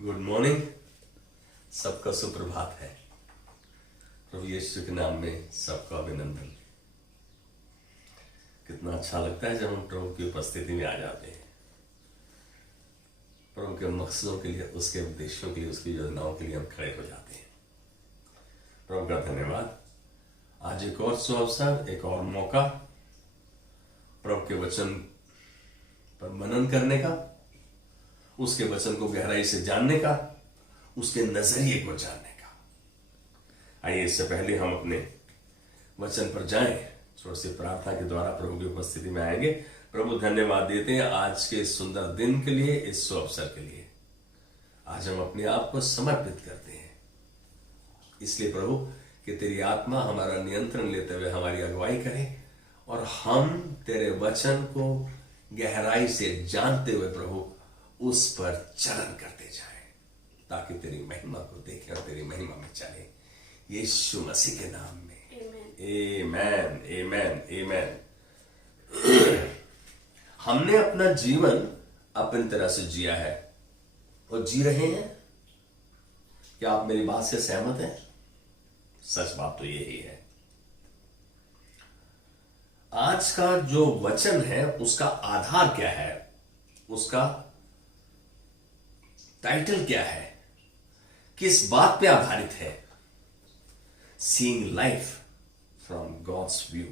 Good morning. सबका सुप्रभात है। प्रभु यीशु के नाम में सबका अभिनंदन। कितना अच्छा लगता है जब हम प्रभु की उपस्थिति में आ जाते हैं। प्रभु के मकसदों के लिए, उसके उद्देश्यों के लिए, उसकी योजनाओं के लिए हम खड़े हो जाते हैं। प्रभु का धन्यवाद। आज एक और सुअवसर, एक और मौका प्रभु के वचन पर मनन करने का, उसके वचन को गहराई से जानने का, उसके नजरिए को जानने का। आइए इससे पहले हम अपने वचन पर जाएं, थोड़ी सी प्रार्थना के द्वारा प्रभु की उपस्थिति में आएंगे। प्रभु धन्यवाद देते हैं आज के सुंदर दिन के लिए, इस सुअवसर के लिए। आज हम अपने आप को समर्पित करते हैं इसलिए प्रभु कि तेरी आत्मा हमारा नियंत्रण लेते हुए हमारी अगुवाई करे और हम तेरे वचन को गहराई से जानते हुए प्रभु उस पर चलन करते जाएं, ताकि तेरी महिमा को देखें और तेरी महिमा में चले। यीशु मसीह के नाम में आमेन, आमेन, आमेन। हमने अपना जीवन अपनी तरह से जिया है और जी रहे हैं। क्या आप मेरी बात से सहमत हैं? सच बात तो यही है। आज का जो वचन है उसका आधार क्या है, उसका टाइटल क्या है, किस बात पे आधारित है? Seeing life from God's view.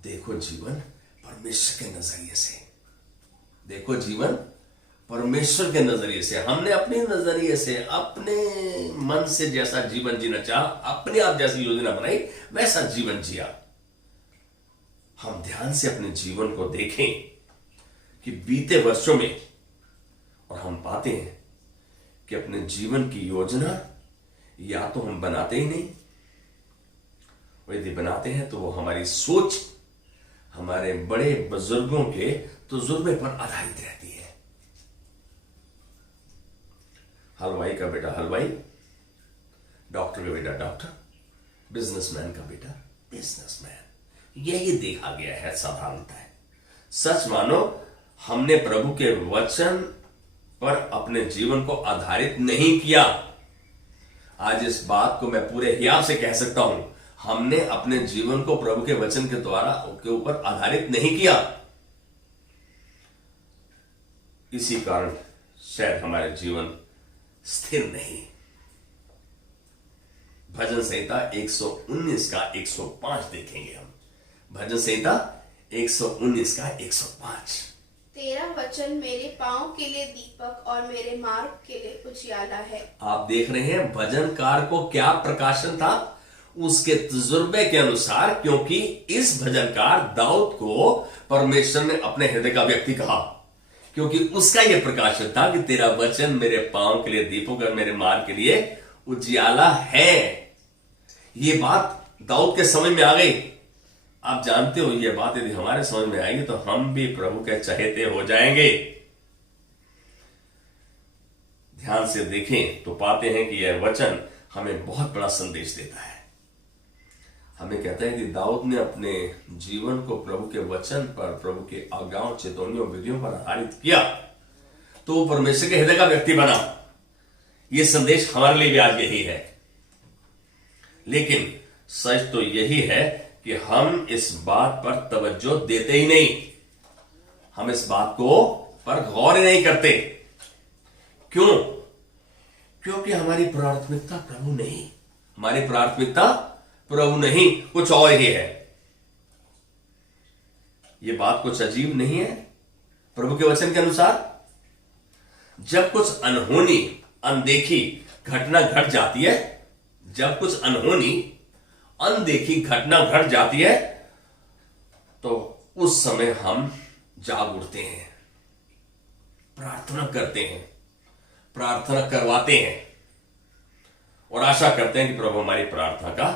देखो जीवन परमेश्वर के नजरिए से। देखो जीवन परमेश्वर के नजरिए से। हमने अपने नजरिए से, अपने मन से जैसा जीवन जीना चाहा, अपने आप जैसी योजना बनाई, वैसा जीवन जिया। हम ध्यान से अपने जीवन को देखें कि बीते वर्षों में, और हम पाते हैं कि अपने जीवन की योजना या तो हम बनाते ही नहीं, और यदि बनाते हैं तो वो हमारी सोच हमारे बड़े बुजुर्गों के तजुर्बे पर आधारित रहती है। हलवाई का बेटा हलवाई, डॉक्टर का बेटा डॉक्टर, बिजनेसमैन का बेटा बिजनेसमैन। यही देखा गया है, साधारणता है। सच मानो हमने प्रभु के वचन पर अपने जीवन को आधारित नहीं किया। आज इस बात को मैं पूरे हियाव से कह सकता हूं, हमने अपने जीवन को प्रभु के वचन के द्वारा के ऊपर आधारित नहीं किया। इसी कारण शायद हमारे जीवन स्थिर नहीं। भजन संहिता 119 का 105 देखेंगे हम। भजन संहिता 119 का 105। तेरा वचन मेरे पांव के लिए दीपक और मेरे मार्ग के लिए उजियाला है। आप देख रहे हैं भजनकार को क्या प्रकाशन था उसके तजुर्बे के अनुसार, क्योंकि इस भजनकार दाऊद को परमेश्वर ने अपने हृदय का व्यक्ति कहा, क्योंकि उसका यह प्रकाशन था कि तेरा वचन मेरे पांव के लिए दीपक और मेरे मार्ग के लिए उजियाला है। ये बात दाऊद के समझ में आ गई। आप जानते हो ये बात यदि हमारे समझ में आएगी तो हम भी प्रभु के चहेते हो जाएंगे। ध्यान से देखें तो पाते हैं कि यह वचन हमें बहुत बड़ा संदेश देता है। हमें कहता है कि दाऊद ने अपने जीवन को प्रभु के वचन पर, प्रभु के आज्ञाओं, चेतवनियों, विधियों पर आधारित किया तो वो परमेश्वर के हृदय का व्यक्ति बना। यह संदेश हमारे लिए भी आज यही है। लेकिन सच तो यही है कि हम इस बात पर तवज्जो देते ही नहीं। हम इस बात को पर गौर ही नहीं करते। क्यों? क्योंकि हमारी प्राथमिकता प्रभु नहीं। हमारी प्राथमिकता प्रभु नहीं, कुछ और ही है। यह बात कुछ अजीब नहीं है प्रभु के वचन के अनुसार? जब कुछ अनहोनी, अनदेखी घटना घट जाती है, जब कुछ अनहोनी, अनदेखी घटना घट जाती है तो उस समय हम जाग उठते हैं, प्रार्थना करते हैं, प्रार्थना करवाते हैं और आशा करते हैं कि प्रभु हमारी प्रार्थना का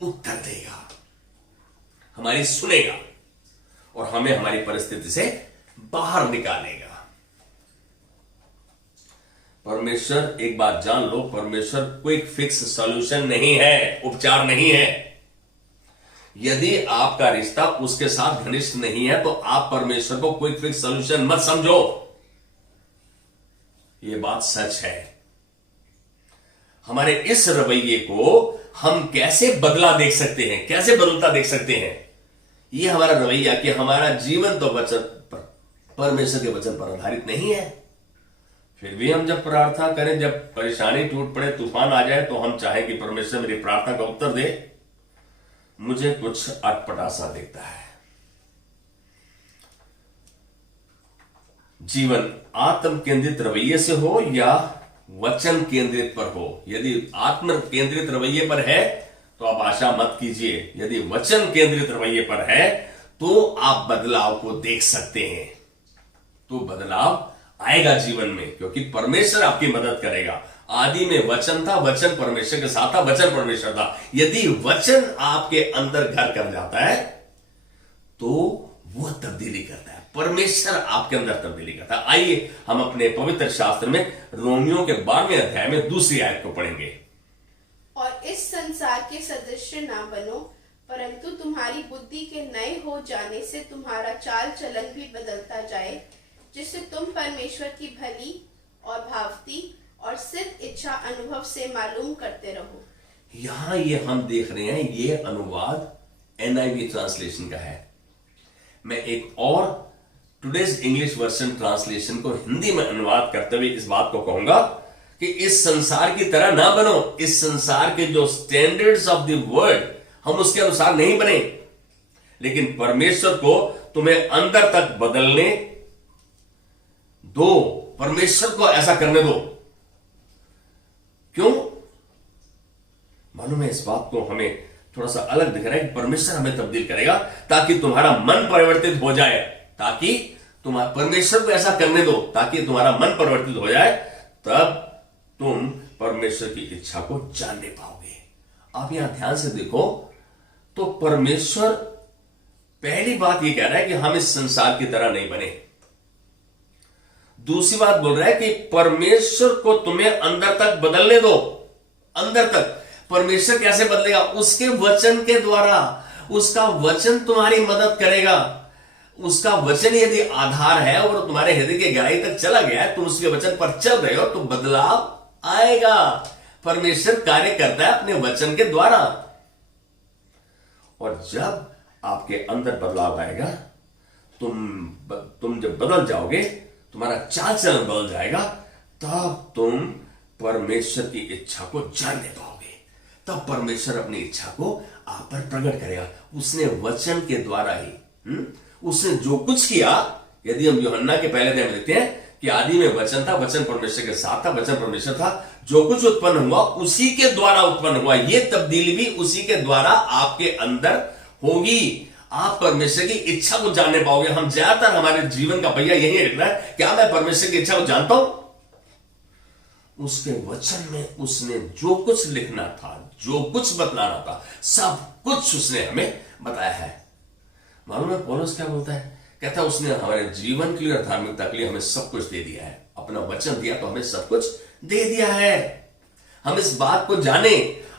उत्तर देगा, हमारी सुनेगा और हमें हमारी परिस्थिति से बाहर निकालेगा। परमेश्वर, एक बात जान लो, परमेश्वर क्विक फिक्स सॉल्यूशन नहीं है, उपचार नहीं है। यदि आपका रिश्ता उसके साथ घनिष्ठ नहीं है तो आप परमेश्वर को क्विक फिक्स सॉल्यूशन मत समझो। ये बात सच है। हमारे इस रवैये को हम कैसे बदला देख सकते हैं, कैसे बदलता देख सकते हैं? ये हमारा रवैया कि हमारा जीवन तो वचन पर, परमेश्वर के वचन पर आधारित नहीं है। फिर भी हम जब प्रार्थना करें, जब परेशानी टूट पड़े, तूफान आ जाए, तो हम चाहें कि परमेश्वर मेरी प्रार्थना का उत्तर दे। मुझे कुछ अटपटा सा दिखता है। जीवन आत्म केंद्रित रवैये से हो या वचन केंद्रित पर हो। यदि आत्म केंद्रित रवैये पर है तो आप आशा मत कीजिए। यदि वचन केंद्रित रवैये पर है तो आप बदलाव को देख सकते हैं। तो बदलाव आएगा जीवन में, क्योंकि परमेश्वर आपकी मदद करेगा। आदि में वचन था, वचन परमेश्वर के साथ था, वचन परमेश्वर था। यदि वचन आपके अंदर घर कर जाता है तो वो तब्दीली करता है। परमेश्वर आपके अंदर तब्दीली करता है। आइए हम अपने पवित्र शास्त्र में रोमियो के 12वें अध्याय में दूसरी आयत को पढ़ेंगे। और इस संसार के सदृश ना बनो, परंतु तुम्हारी बुद्धि के नए हो जाने से तुम्हारा चाल चलन भी बदलता जाए, जिससे तुम परमेश्वर की भली और भावती और सिद्ध इच्छा अनुभव से मालूम करते रहो। यहां ये हम देख रहे हैं, ये अनुवाद NIV ट्रांसलेशन का है। मैं एक और टुडेज इंग्लिश वर्जन ट्रांसलेशन को हिंदी में अनुवाद करते हुए इस बात को कहूंगा कि इस संसार की तरह ना बनो। इस संसार के जो स्टैंडर्ड्स ऑफ द वर्ल्ड, हम उसके अनुसार नहीं बने, लेकिन परमेश्वर को तुम्हें अंदर तक बदलने दो। परमेश्वर को ऐसा करने दो। क्यों? मालूम है, इस बात को हमें थोड़ा सा अलग दिख रहा है कि परमेश्वर हमें तब्दील करेगा ताकि तुम्हारा मन परिवर्तित हो जाए, ताकि तुम्हारा परमेश्वर को ऐसा करने दो ताकि तुम्हारा मन परिवर्तित हो जाए, तब तुम परमेश्वर की इच्छा को जानने पाओगे। आप यहां ध्यान से देखो तो परमेश्वर पहली बात यह कह रहा है कि हम इस संसार की तरह नहीं बने। दूसरी बात बोल रहा है कि परमेश्वर को तुम्हें अंदर तक बदलने दो। अंदर तक परमेश्वर कैसे बदलेगा? उसके वचन के द्वारा। उसका वचन तुम्हारी मदद करेगा। उसका वचन यदि आधार है और तुम्हारे हृदय की गहराई तक चला गया है, तुम उसके वचन पर चल रहे हो, तो बदलाव आएगा। परमेश्वर कार्य करता है अपने वचन के द्वारा। और जब आपके अंदर बदलाव आएगा, तुम जब बदल जाओगे, तुम्हारा चाल चलन बदल जाएगा, तब तुम परमेश्वर की इच्छा को जानने पाओगे। तब परमेश्वर अपनी इच्छा को आप पर प्रकट करेगा। उसने वचन के द्वारा ही उसने जो कुछ किया। यदि हम यूहन्ना के पहले अध्याय में देखते हैं कि आदि में वचन था, वचन परमेश्वर के साथ था, वचन परमेश्वर था, जो कुछ उत्पन्न हुआ उसी के द्वारा उत्पन्न हुआ। यह तब्दीली भी उसी के द्वारा आपके अंदर होगी। आप परमेश्वर की इच्छा को जानने पाओगे। हम ज्यादातर हमारे जीवन का पहिया यही रखना है, क्या मैं परमेश्वर की इच्छा को जानता हूं? उसके वचन में उसने जो कुछ लिखना था, जो कुछ बतलाना था, सब कुछ उसने हमें बताया है। मालूम है पौलुस क्या बोलता है? कहता है उसने हमारे जीवन के लिए और धार्मिकता के लिए हमें सब कुछ दे दिया है। अपना वचन दिया तो हमें सब कुछ दे दिया है। हम इस बात को जाने।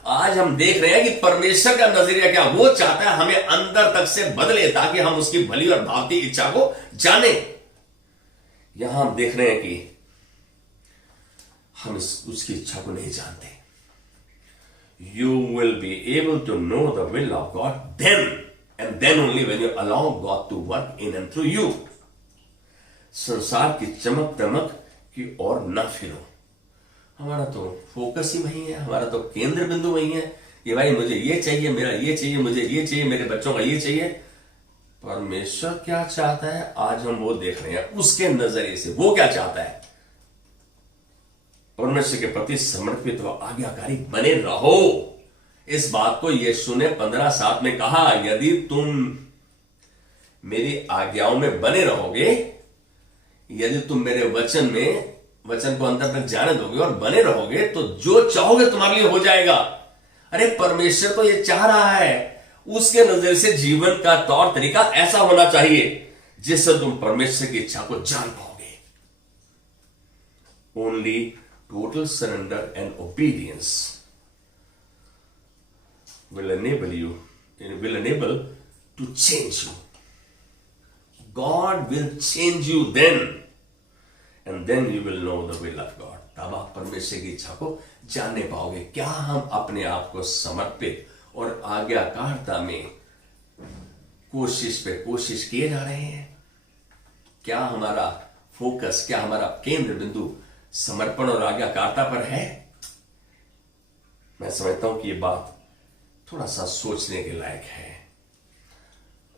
आज हम देख रहे हैं कि परमेश्वर का नजरिया क्या, वो चाहता है हमें अंदर तक से बदले ताकि हम उसकी भली और भावती इच्छा को जाने। यहां हम देख रहे हैं कि हम उसकी इच्छा को नहीं जानते। You will be able to know the will of God then, and then only when you allow God to work in and through you. संसार की चमक दमक की ओर न फिरो। हमारा तो फोकस ही वही है, हमारा तो केंद्र बिंदु वही है कि भाई मुझे ये चाहिए, मेरा ये चाहिए, मुझे ये चाहिए, मेरे बच्चों का ये चाहिए। परमेश्वर क्या चाहता है आज हम वो देख रहे हैं उसके नजरिए से। वो क्या चाहता है? परमेश्वर के प्रति समर्पित व आज्ञाकारी बने रहो। इस बात को यीशु ने 15:7 में कहा, यदि तुम मेरी आज्ञाओं में बने रहोगे, यदि तुम मेरे वचन को अंदर तक जाने दोगे और बने रहोगे, तो जो चाहोगे तुम्हारे लिए हो जाएगा। अरे परमेश्वर तो ये चाह रहा है। उसके नजर से जीवन का तौर तरीका ऐसा होना चाहिए जिससे तुम परमेश्वर की इच्छा को जान पाओगे। Only total surrender and obedience will enable to change you. God will change you then, and then you will know the will of God. तब आप परमेश्वर की इच्छा को जानने पाओगे। क्या हम अपने आप को समर्पित और आज्ञाकारिता में कोशिश किए जा रहे हैं? क्या हमारा फोकस, क्या हमारा केंद्र बिंदु समर्पण और आज्ञाकारिता पर है? मैं समझता हूं कि ये बात थोड़ा सा सोचने के लायक है।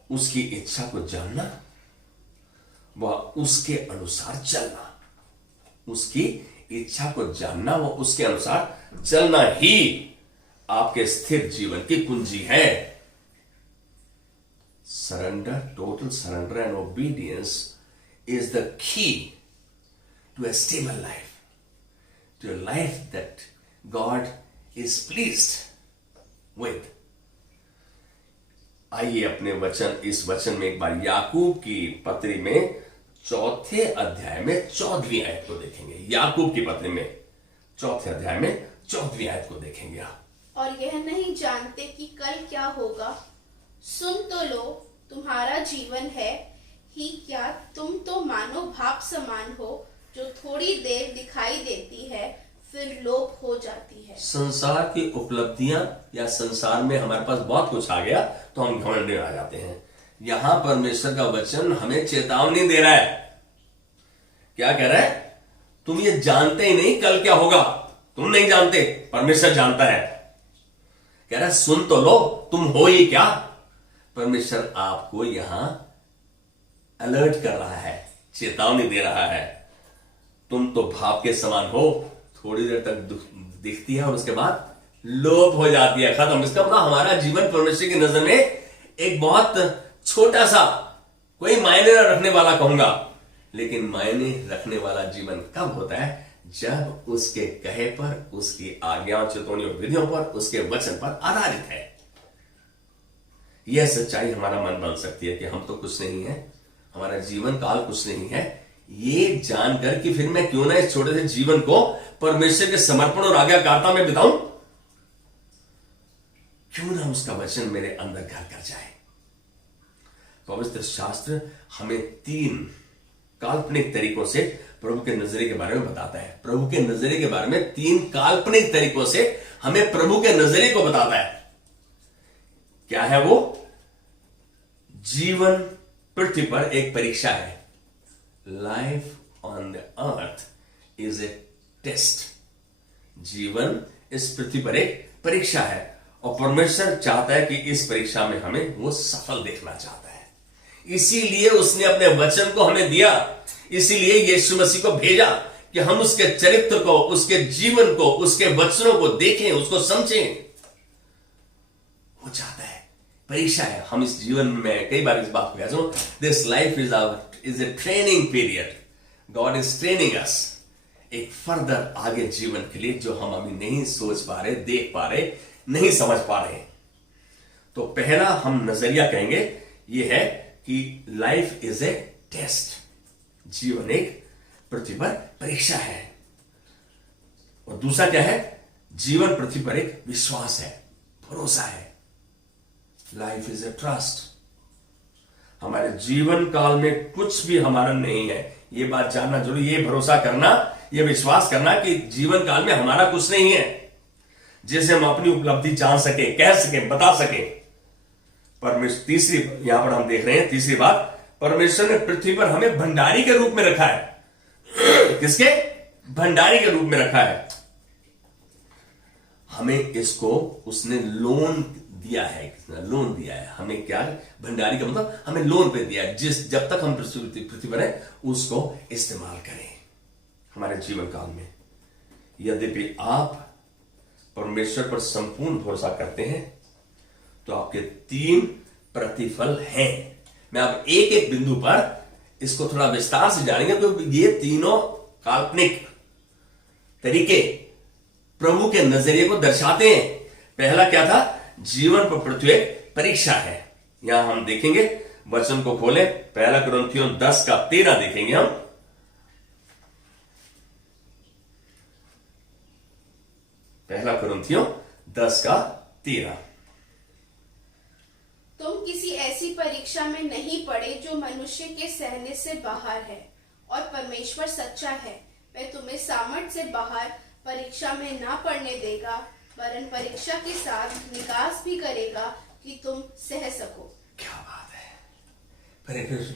उसकी इच्छा को जानना, वह उसके अनुसार चलना, उसकी इच्छा को जानना, वह उसके अनुसार चलना ही आपके स्थिर जीवन की कुंजी है। Surrender, total surrender and obedience is the key to a stable life, to a life that God is pleased with. आइए अपने वचन, इस वचन में एक बार याकूब की पत्री में 4 अध्याय में 14वीं आयत को देखेंगे। याकूब की पत्री में 4 अध्याय में 14वीं आयत को देखेंगे आप। और यह नहीं जानते कि कल क्या होगा। सुन तो लो, तुम्हारा जीवन है ही क्या, तुम तो मानो भाप समान हो, जो थोड़ी देर दिखाई देती है फिर लोप हो जाती है। संसार की उपलब्धियां या संसार में हमारे पास बहुत कुछ आ गया तो हम घमंड में आ जाते हैं। यहां परमेश्वर का वचन हमें चेतावनी दे रहा है। क्या कह रहा है? तुम ये जानते ही नहीं कल क्या होगा। तुम नहीं जानते, परमेश्वर जानता है। कह रहा है सुन तो लो, तुम हो ही क्या। परमेश्वर आपको यहां अलर्ट कर रहा है, चेतावनी दे रहा है। तुम तो भाप के समान हो, थोड़ी देर तक दिखती है और उसके बाद लोप हो जाती है, खत्म। इसका मतलब हमारा जीवन परमेश्वर की नजर में एक बहुत छोटा सा, कोई मायने न रखने वाला कहूंगा, लेकिन मायने रखने वाला जीवन कब होता है? जब उसके कहे पर, उसकी आज्ञाओं, चेतावनियों, विधियों पर, उसके वचन पर आधारित है। यह सच्चाई हमारा मन बन सकती है कि हम तो कुछ नहीं है, हमारा जीवन काल कुछ नहीं है। ये जानकर कि फिर मैं क्यों ना इस छोटे से जीवन को परमेश्वर के समर्पण और आज्ञाकारिता में बिताऊं, क्यों ना उसका वचन मेरे अंदर घर कर जाए। पवित्र शास्त्र हमें 3 काल्पनिक तरीकों से प्रभु के नजरिए के बारे में बताता है। प्रभु के नजरिए के बारे में 3 काल्पनिक तरीकों से हमें प्रभु के नजरिए को बताता है। क्या है वो? जीवन पृथ्वी पर एक परीक्षा है। Life on the earth is a test. जीवन इस पृथ्वी पर एक परीक्षा है और परमेश्वर चाहता है कि इस परीक्षा में हमें वो सफल देखना चाहता है। इसीलिए उसने अपने वचन को हमें दिया, इसीलिए यीशु मसीह को भेजा कि हम उसके चरित्र को, उसके जीवन को, उसके वचनों को देखें, उसको समझें। वो चाहता है, परीक्षा है। हम इस जीवन में कई बार इस बात को कहते हैं, this life is a training period. God is training us एक फर्दर आगे जीवन के लिए, जो हम अभी नहीं सोच पा रहे, देख पा रहे, नहीं समझ पा रहे। तो पहला हम नजरिया कहेंगे ये है कि लाइफ इज ए टेस्ट। जीवन एक पृथ्वी पर परीक्षा है। और दूसरा क्या है? जीवन पृथ्वी पर एक विश्वास है, भरोसा है। Life is a trust. हमारे जीवन काल में कुछ भी हमारा नहीं है, ये बात जानना जरूरी। ये भरोसा करना, ये विश्वास करना कि जीवन काल में हमारा कुछ नहीं है जिसे हम अपनी उपलब्धि जान सके, कह सके, बता सके। परमेश्वर, तीसरी यहां पर हम देख रहे हैं, तीसरी बात, परमेश्वर ने पृथ्वी पर हमें भंडारी के रूप में रखा है। किसके? भंडारी के रूप में रखा है। हमें इसको उसने लोन दिया है, लोन दिया है हमें। क्या? भंडारी का मतलब हमें लोन पे दिया है, जब तक हम पृथ्वी पर है उसको इस्तेमाल करें हमारे जीवन काल में। यद्यपि आप परमेश्वर पर संपूर्ण भरोसा करते हैं तो आपके 3 प्रतिफल हैं। मैं अब एक एक बिंदु पर इसको थोड़ा विस्तार से जानेंगे, क्योंकि ये तीनों काल्पनिक तरीके प्रभु के नजरिए को दर्शाते हैं। पहला क्या था? जीवन पर पृथ्वी एक परीक्षा है। यहां हम देखेंगे, वचन को खोलें, 1 कुरिन्थियों 10:13 देखेंगे हम। 1 कुरिन्थियों 10:13। तुम किसी ऐसी परीक्षा में नहीं पड़े जो मनुष्य के सहने से बाहर है, और परमेश्वर सच्चा है। वह तुम्हें सामर्थ से बाहर परीक्षा में ना पड़ने देगा, वरन परीक्षा के साथ निकास भी करेगा कि तुम सह सको। क्या बात है।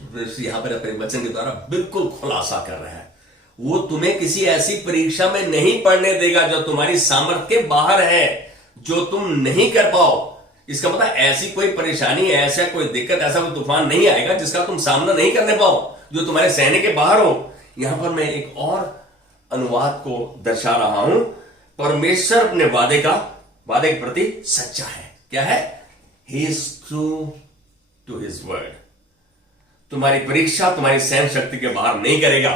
पर यहाँ पर अपने वचन के द्वारा बिल्कुल खुलासा कर रहा है, वो तुम्हें किसी ऐसी परीक्षा में नहीं पढ़ने देगा जो तुम्हारी सामर्थ्य के बाहर है, जो तुम नहीं कर पाओ। इसका मतलब ऐसी कोई परेशानी, ऐसा कोई दिक्कत, ऐसा कोई तूफान नहीं आएगा जिसका तुम सामना नहीं करने पाओ, जो तुम्हारे सहने के बाहर हो। यहां पर मैं एक और अनुवाद को दर्शा रहा हूं। परमेश्वर अपने वादे के प्रति सच्चा है। क्या है? He is true to his word. तुम्हारी परीक्षा तुम्हारी सहन शक्ति के बाहर नहीं करेगा।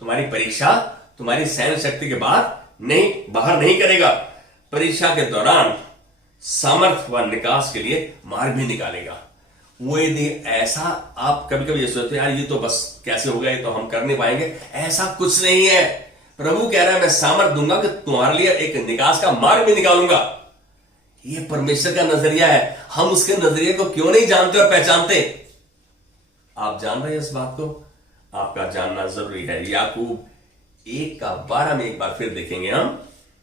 तुम्हारी परीक्षा तुम्हारी सहन शक्ति के बाहर नहीं करेगा। परीक्षा के दौरान सामर्थ्य व निकास के लिए मार्ग भी निकालेगा। वो यदि ऐसा, आप कभी कभी ये सोचते हैं यार ये तो बस कैसे होगा, ये तो हम कर नहीं पाएंगे, ऐसा कुछ नहीं है। प्रभु कह रहा है मैं सामर्थ्य दूंगा कि तुम्हारे लिए एक निकास का मार्ग भी निकालूंगा। ये परमेश्वर का नजरिया है। हम उसके नजरिए को क्यों नहीं जानते और पहचानते? आप जान रहे हैं इस बात को? आपका जानना जरूरी है। याकूब 1:12 में एक बार फिर देखेंगे हम।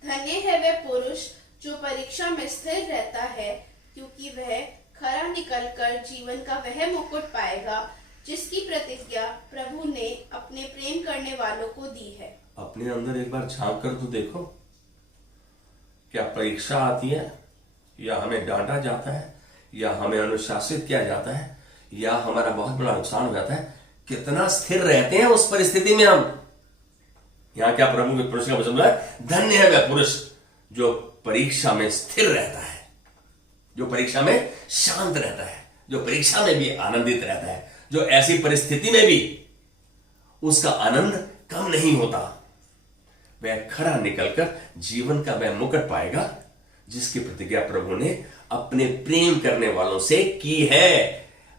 धन्य है वह पुरुष जो परीक्षा में स्थिर रहता है, क्योंकि वह खरा निकलकर जीवन का वह मुकुट पाएगा जिसकी प्रतिज्ञा प्रभु ने अपने प्रेम करने वालों को दी है। अपने अंदर एक बार झांक कर तो देखो, क्या परीक्षा आती है, या हमें डांटा जाता है, या हमें अनुशासित किया जाता है, या हमारा बहुत बड़ा नुकसान हो जाता है, कितना स्थिर रहते हैं उस परिस्थिति में हम। यहां क्या प्रभु के पुरुष का वचन है? धन्य है वह पुरुष जो परीक्षा में स्थिर रहता है, जो परीक्षा में शांत रहता है, जो परीक्षा में भी आनंदित रहता है, जो ऐसी परिस्थिति में भी उसका आनंद कम नहीं होता। वह खरा निकलकर जीवन का वह मुकुट पाएगा जिसकी प्रतिज्ञा प्रभु ने अपने प्रेम करने वालों से की है।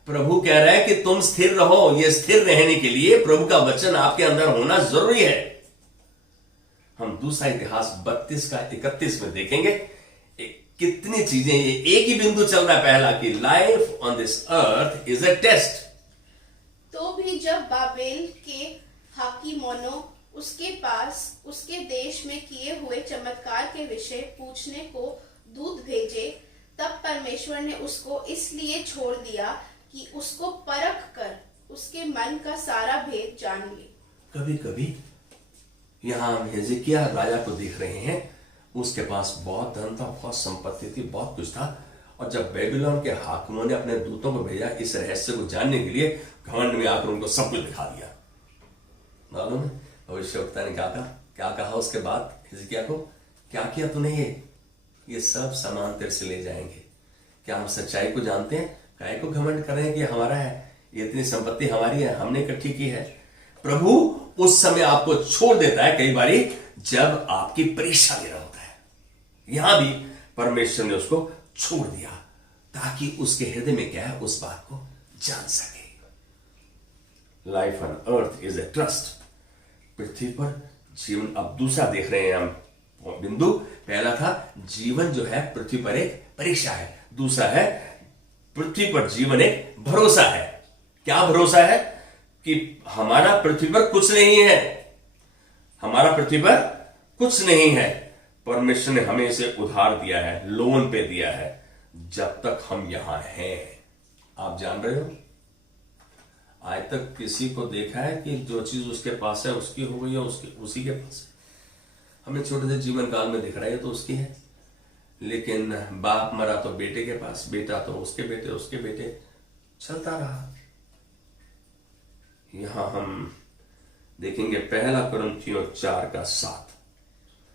प्रभु कह रहा है कि तुम स्थिर रहो। यह स्थिर रहने के लिए प्रभु का वचन आपके अंदर होना जरूरी है। हम दूसरा इतिहास 32:31 में देखेंगे कितनी चीजें, ये एक ही बिंदु चल रहा है पहला, कि life on this earth is a test. तो भी जब बाबेल के हाकिमों उसके पास उसके देश में किए हुए चमत्कार के विषय पूछने को दूत भेजे, तब परमेश्वर ने उसको इसलिए छोड़ दिया कि उसको परख कर उसके मन का सारा भेद जान ले। कभी कभी यहां हम हिजकिय्याह राजा को देख रहे हैं। उसके पास बहुत धन था, बहुत संपत्ति थी, बहुत कुछ था, और जब बेबीलोन के हाकिमों ने अपने दूतों को भेजा इस रहस्य को जानने के लिए, घमंड में आकर उनको सब कुछ दिखा दिया। मालूम है भविष्यवक्ता ने क्या कहा उसके बाद हिजकिय्याह को? क्या किया तूने? ये सब सामान तेरे से ले जाएंगे। क्या हम सच्चाई को जानते हैं? काहे को घमंड कर रहे हैं कि हमारा है, ये इतनी संपत्ति हमारी है, हमने इकट्ठी की है। प्रभु उस समय आपको छोड़ देता है कई बारी जब आपकी परीक्षा ले रहा होता है। यहां भी परमेश्वर ने उसको छोड़ दिया ताकि उसके हृदय में क्या है उस बात को जान सके। Life on earth is a trust. पृथ्वी पर जीवन, अब दूसरा देख रहे हैं हम बिंदु। पहला था जीवन जो है पृथ्वी पर एक परीक्षा है, दूसरा है पृथ्वी पर जीवन एक भरोसा है। क्या भरोसा है? कि हमारा पृथ्वी पर कुछ नहीं है, हमारा पृथ्वी पर कुछ नहीं है। परमेश्वर ने हमें इसे उधार दिया है, लोन पे दिया है, जब तक हम यहां हैं। आप जान रहे हो, आज तक किसी को देखा है कि जो चीज उसके पास है उसकी हो गई है, उसी के पास है? हमें छोटे से जीवन काल में दिख रहा है तो उसकी है, लेकिन बाप मरा तो बेटे के पास, बेटा तो उसके बेटे, चलता रहा। यहां हम देखेंगे पहला कुरिन्थियों 4:7।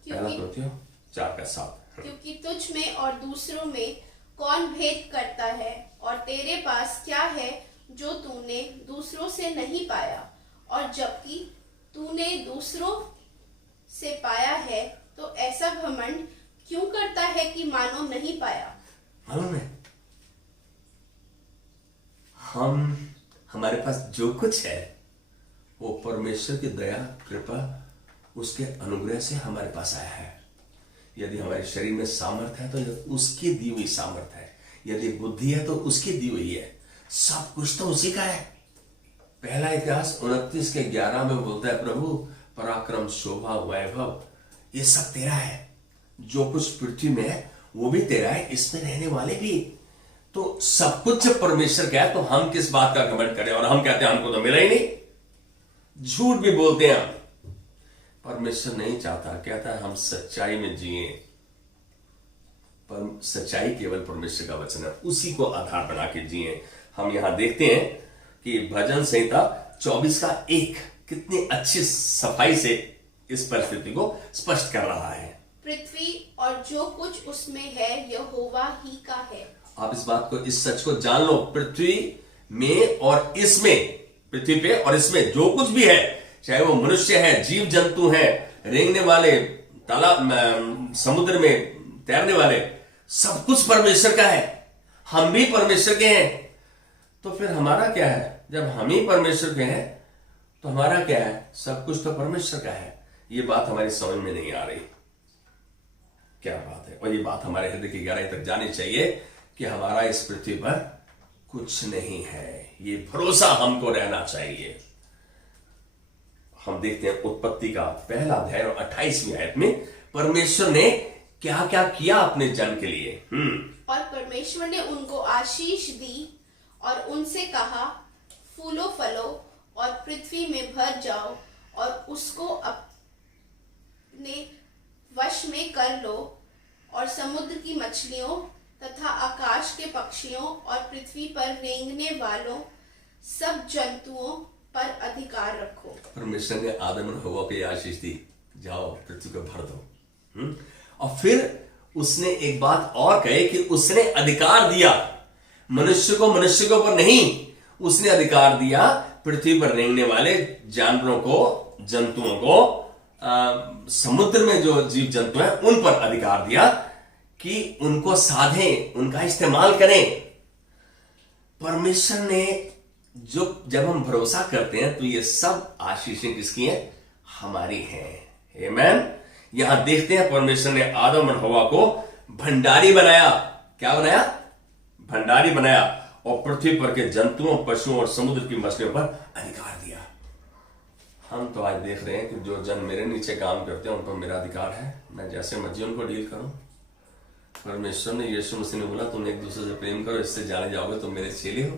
पहला कुरिन्थियों 4:7। क्योंकि तुझ में और दूसरों में कौन भेद करता है, और तेरे पास क्या है जो तूने दूसरों से नहीं पाया, और जबकि तूने दूसरों से पाया है तो ऐसा घमंड क्यों करता है कि मानो नहीं पाया। मालूम है, हमारे पास जो कुछ है वो परमेश्वर की दया, कृपा, उसके अनुग्रह से हमारे पास आया है। यदि हमारे शरीर में सामर्थ्य है तो ये उसकी दी हुई सामर्थ्य है, यदि बुद्धि है तो उसकी दी हुई है, सब कुछ तो उसी का है। पहला इतिहास 29:11 में बोलता है, प्रभु पराक्रम, शोभा, वैभव ये सब तेरा है, जो कुछ पृथ्वी में है वो भी तेरा है, इसमें रहने वाले भी। तो सब कुछ जब परमेश्वर का है तो हम किस बात का घमंड करें? और हम कहते हैं हमको तो मिला ही नहीं, झूठ भी बोलते हैं हम। परमेश्वर नहीं चाहता, कहता है हम सच्चाई में जिए। पर सच्चाई केवल परमेश्वर का वचन है, उसी को आधार बना के जिए। हम यहां देखते हैं कि भजन संहिता 24:1 कितनी अच्छी सफाई से इस परिस्थिति को स्पष्ट कर रहा है। पृथ्वी और जो कुछ उसमें है यहोवा ही का है। आप इस बात को, इस सच को जान लो, पृथ्वी में और इसमें, पृथ्वी पे और इसमें जो कुछ भी है, चाहे वो मनुष्य है, जीव जंतु है, रेंगने वाले, तालाब समुद्र में तैरने वाले, सब कुछ परमेश्वर का है। हम भी परमेश्वर के हैं। तो फिर हमारा क्या है? जब हम ही परमेश्वर के हैं तो हमारा क्या है? सब कुछ तो परमेश्वर का है। ये बात हमारी समझ में नहीं आ रही। क्या बात है? और ये बात हमारे हृदय की गहराई तक जानी चाहिए कि हमारा इस पृथ्वी पर कुछ नहीं है। ये भरोसा हमको रहना चाहिए। हम देखते हैं उत्पत्ति का पहला अध्याय और 28वीं आयत में परमेश्वर ने क्या क्या किया अपने जन के लिए। और परमेश्वर ने उनको आशीष दी और उनसे कहा, फूलो फलो और पृथ्वी में भर जाओ और उसको अपने वश में कर लो और समुद्र की मछलियों तथा आकाश के पक्षियों और पृथ्वी पर रेंगने वालों सब जंतुओं पर अधिकार रखो। परमेश्वर ने आदम और हव्वा को आशीष दी, जाओ पृथ्वी को भर दो। और फिर उसने एक बात और कही कि उसने अधिकार दिया मनुष्य को, मनुष्य के ऊपर नहीं, उसने अधिकार दिया पृथ्वी पर रेंगने वाले जानवरों को, जंतुओं को, समुद्र में जो जीव जंतु हैं उन पर अधिकार दिया कि उनको साधें, उनका इस्तेमाल करें। परमेश्वर ने जो, जब हम भरोसा करते हैं तो ये सब आशीषें किसकी हैं? हमारी हैं। आमीन। यहां देखते हैं परमेश्वर ने आदम और हव्वा को भंडारी बनाया। क्या बनाया? भंडारी बनाया। और पृथ्वी पर के जंतुओं, पशुओं और समुद्र की मछलियों पर अधिकार दिया। हम तो आज देख रहे हैं कि जो जन मेरे नीचे काम करते हैं उन पर मेरा अधिकार है, मैं जैसे मर्जी उनको डील करूं। परमेश्वर ने, यीशु मसीह ने बोला तुम एक दूसरे से प्रेम करो, इससे जाने जाओगे तो मेरे चेले हो।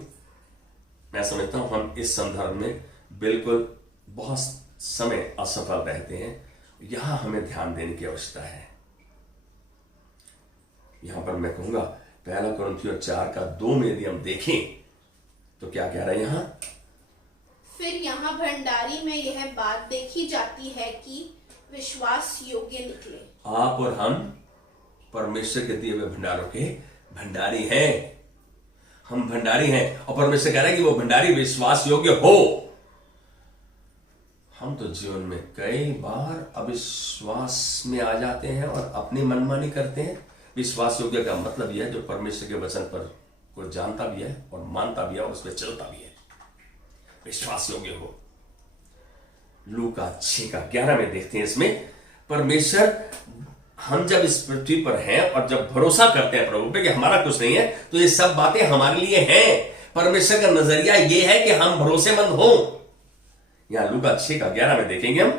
मैं समझता हूं हम इस संदर्भ में बिल्कुल बहुत समय असफल रहते हैं। यहां हमें ध्यान देने की आवश्यकता है। यहां पर मैं कहूंगा पहला कुरिन्थियों 4:2 में यदि हम देखें तो क्या कह रहा है यहां? फिर यहाँ भंडारी में यह बात देखी जाती है कि विश्वास योग्य निकले। आप और हम परमेश्वर के दिए हुए भंडारों के भंडारी हैं। हम भंडारी हैं और परमेश्वर कह रहा है कि वो भंडारी विश्वास योग्य हो। हम तो जीवन में कई बार अविश्वास में आ जाते हैं और अपनी मनमानी करते हैं। विश्वास योग्य का मतलब यह है जो परमेश्वर के वचन पर को जानता भी है और मानता भी है और उस पर चलता भी है, विश्वास योग्य हो। लूका 6:11 में देखते हैं इसमें परमेश्वर, हम जब इस पृथ्वी पर हैं और जब भरोसा करते हैं प्रभु पे कि हमारा कुछ नहीं है, तो ये सब बातें हमारे लिए हैं। परमेश्वर का नजरिया ये है कि हम भरोसेमंद हो। यहां लूका 6:11 में देखेंगे हम,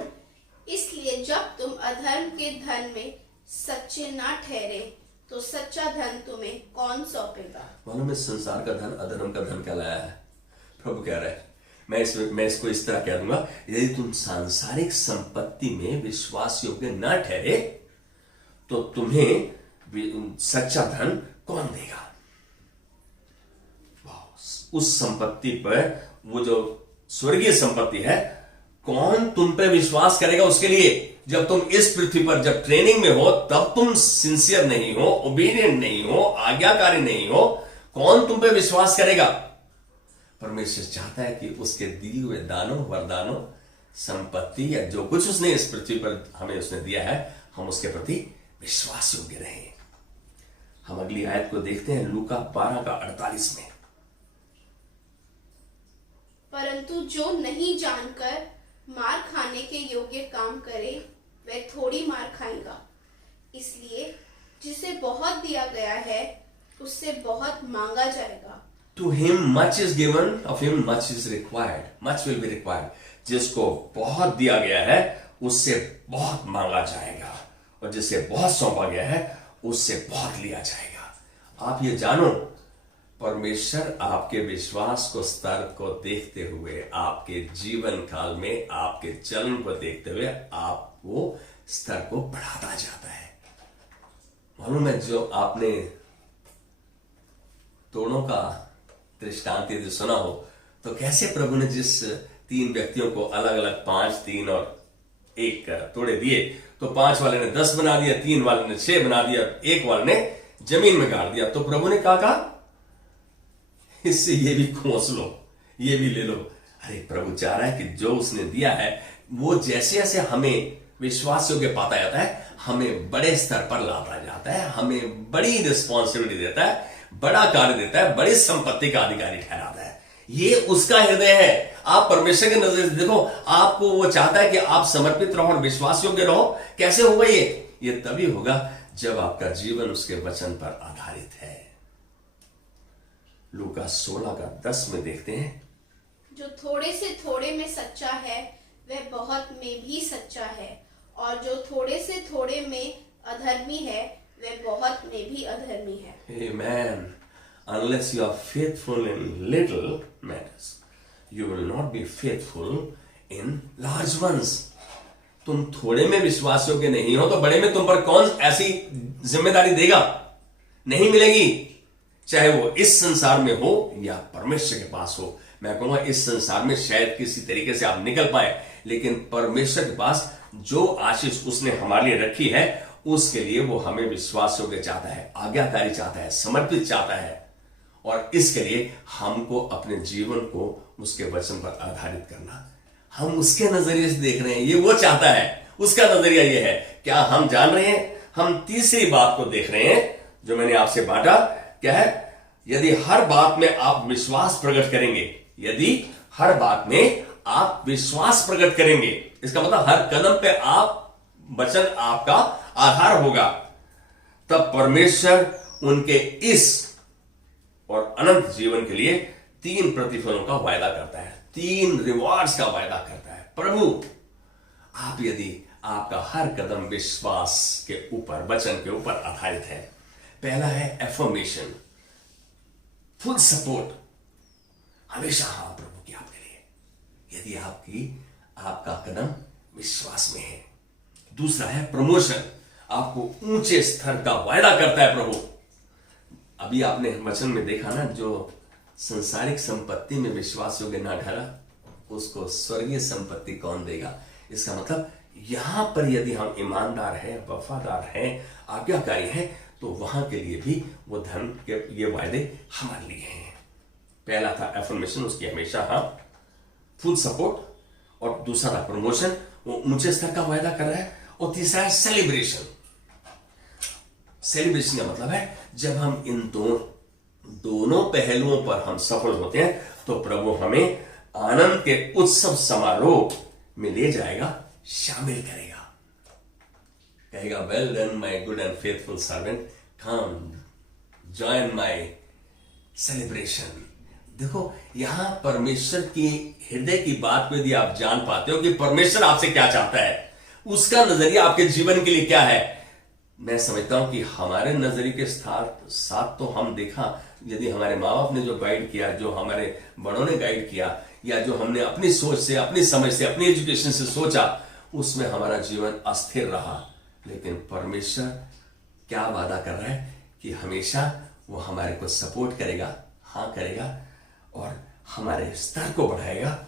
इसलिए जब तुम अधर्म के धन में सच्चे ना ठहरे तो सच्चा धन तुम्हें कौन सौंपेगा। मालूम है संसार का धन अधर्म का धन कहलाया है। प्रभु कह रहा है, मैं इसको इस तरह कह दूंगा, यदि तुम सांसारिक संपत्ति में विश्वास योग्य न ठहरे तो तुम्हें सच्चा धन कौन देगा। उस संपत्ति पर, वो जो स्वर्गीय संपत्ति है, कौन तुम पे विश्वास करेगा उसके लिए। जब तुम इस पृथ्वी पर जब ट्रेनिंग में हो तब तुम सिंसियर नहीं हो, ओबीडियंट नहीं हो, आज्ञाकारी नहीं हो, कौन तुम पे विश्वास करेगा। परमेश्वर चाहता है कि उसके दिए हुए दानों, वरदानों, संपत्ति या जो कुछ उसने इस पृथ्वी पर हमें उसने दिया है, हम उसके प्रति विश्वास योग्य रहें। हम अगली आयत को देखते हैं लूका 12:48 में। परंतु जो नहीं जानकर मार खाने के योग्य काम करे वह थोड़ी मार खाएगा। इसलिए जिसे बहुत दिया गया है उससे बहुत मांगा जाएगा To him much is given, of him much is required. Much will be required. जिसको बहुत दिया गया है उससे बहुत मांगा जाएगा, और जिसे बहुत सौंपा गया है उससे बहुत लिया जाएगा। आप ये जानो, परमेश्वर आपके विश्वास को स्तर को देखते हुए, आपके जीवन काल में आपके चलन को देखते हुए आपको स्तर को बढ़ाता जाता है। मालूम है, जो आपने तोड़ों का दृष्टांत यदि सुना हो तो कैसे प्रभु ने जिस 3 व्यक्तियों को अलग अलग 5, 3 और 1 तोड़े दिए, तो 5 वाले ने 10 बना दिया, 3 वाले ने 6 बना दिया, 1 वाले ने जमीन में गाड़ दिया। तो प्रभु ने कहा इससे ये भी खोस लो, ये भी ले लो। अरे प्रभु चाह रहा है कि जो उसने दिया है वो जैसे जैसे हमें विश्वास योग्य पाता जाता है, हमें बड़े स्तर पर लाता जाता है, हमें बड़ी रिस्पॉन्सिबिलिटी देता है, बड़ा कार्य देता है, बड़ी संपत्ति का अधिकारी ठहराता है। ये उसका हृदय है। आप परमेश्वर के नजर से देखो, आपको वो चाहता है कि आप समर्पित रहो और विश्वास योग्य रहो। कैसे होगा ये तभी होगा जब आपका जीवन उसके वचन पर आधारित है। लूका 16:10 में देखते हैं, जो थोड़े से थोड़े में सच्चा है वह बहुत में भी सच्चा है, और जो थोड़े से थोड़े में अधर्मी है वह बहुत में भी अधर्मी है। Amen. Unless you are faithful in little matters, you will not be faithful in large ones. तुम थोड़े में विश्वास योग्य नहीं हो तो बड़े में तुम पर कौन ऐसी जिम्मेदारी देगा? नहीं मिलेगी, चाहे वो इस संसार में हो या परमेश्वर के पास हो। मैं कहूंगा इस संसार में शायद किसी तरीके से आप निकल पाए, लेकिन परमेश्वर के पास जो आशीष उसने हमारे लिए रखी है उसके लिए वो हमें विश्वास योग्य चाहता है, आज्ञाकारी चाहता है, समर्पित चाहता है। और इसके लिए हमको अपने जीवन को उसके वचन पर आधारित करना, हम उसके नजरिए से देख रहे हैं, ये वो चाहता है, उसका नजरिया ये है। क्या हम जान रहे हैं? हम तीसरी बात को देख रहे हैं जो मैंने आपसे बांटा। क्या है? यदि हर बात में आप विश्वास प्रकट करेंगे, यदि हर बात में आप विश्वास प्रकट करेंगे, इसका मतलब हर कदम पे आप वचन आपका आधार होगा, तब परमेश्वर उनके इस और अनंत जीवन के लिए 3 प्रतिफलों का वायदा करता है, 3 रिवॉर्ड्स का वायदा करता है। प्रभु, आप यदि आपका हर कदम विश्वास के ऊपर, वचन के ऊपर आधारित है। पहला है एफर्मेशन, फुल सपोर्ट, हमेशा हाँ प्रभु की आपके लिए, यदि आपका कदम विश्वास में है। दूसरा है प्रमोशन, आपको ऊंचे स्तर का वायदा करता है प्रभु। अभी आपने वचन में देखा ना, जो संसारिक संपत्ति में विश्वास योग्य ना ठहरा उसको स्वर्गीय संपत्ति कौन देगा। इसका मतलब यहां पर यदि हम ईमानदार हैं, वफादार हैं, आज्ञाकारी हैं, तो वहां के लिए भी वो धन के ये वायदे हमारे लिए हैं। पहला था एफर्मेशन, उसकी हमेशा हाँ, फुल सपोर्ट, और दूसरा था प्रमोशन, वो ऊंचे स्तर का वायदा कर रहा है, और तीसरा है सेलिब्रेशन। सेलिब्रेशन का मतलब है जब हम इन दोनों पहलुओं पर हम सफल होते हैं तो प्रभु हमें आनंद के उत्सव समारोह में ले जाएगा, शामिल करेगा, कहेगा well done my good and faithful servant, come join my celebration. देखो, यहां परमेश्वर की हृदय की बात को यदि आप जान पाते हो कि परमेश्वर आपसे क्या चाहता है, उसका नजरिया आपके जीवन के लिए क्या है, मैं समझता हूं कि हमारे नजरिए के साथ तो हम देखा, यदि हमारे माँ बाप ने जो गाइड किया, जो हमारे बड़ों ने गाइड किया, या जो हमने अपनी सोच से, अपनी समझ से, अपनी एजुकेशन से सोचा, उसमें हमारा जीवन अस्थिर रहा। लेकिन परमेश्वर क्या वादा कर रहा है कि हमेशा वो हमारे को सपोर्ट करेगा, हाँ करेगा, और हमारे स्तर को बढ़ाएगा,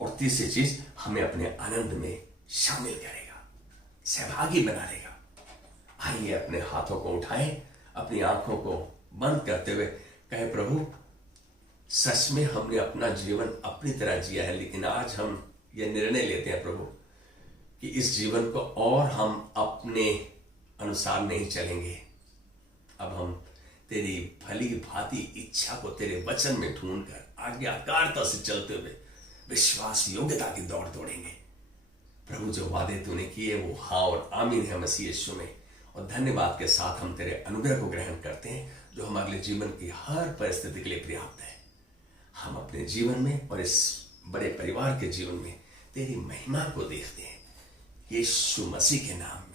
और तीसरी चीज हमें अपने आनंद में शामिल करेगा, सहभागी बना देगा। आइए अपने हाथों को उठाएं, अपनी आंखों को बंद करते हुए कहे प्रभु, सच में हमने अपना जीवन अपनी तरह जिया है, लेकिन आज हम ये निर्णय लेते हैं प्रभु कि इस जीवन को और हम अपने अनुसार नहीं चलेंगे। अब हम तेरी भली भांति इच्छा को तेरे वचन में ढूंढकर आज्ञाकारिता से चलते हुए विश्वास योग्यता की दौड़ दौड़ेंगे। प्रभु, जो वादे तूने किए वो हाँ और आमीन है मसीह यीशु में। और धन्यवाद के साथ हम तेरे अनुग्रह को ग्रहण करते हैं, जो हमारे लिए जीवन की हर परिस्थिति के लिए पर्याप्त है। हम अपने जीवन में और इस बड़े परिवार के जीवन में तेरी महिमा को देखते हैं, यीशु मसीह के नाम में।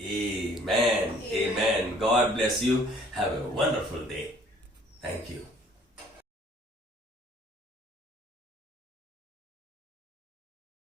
Amen. Amen. God bless you. Have a wonderful day. Thank you.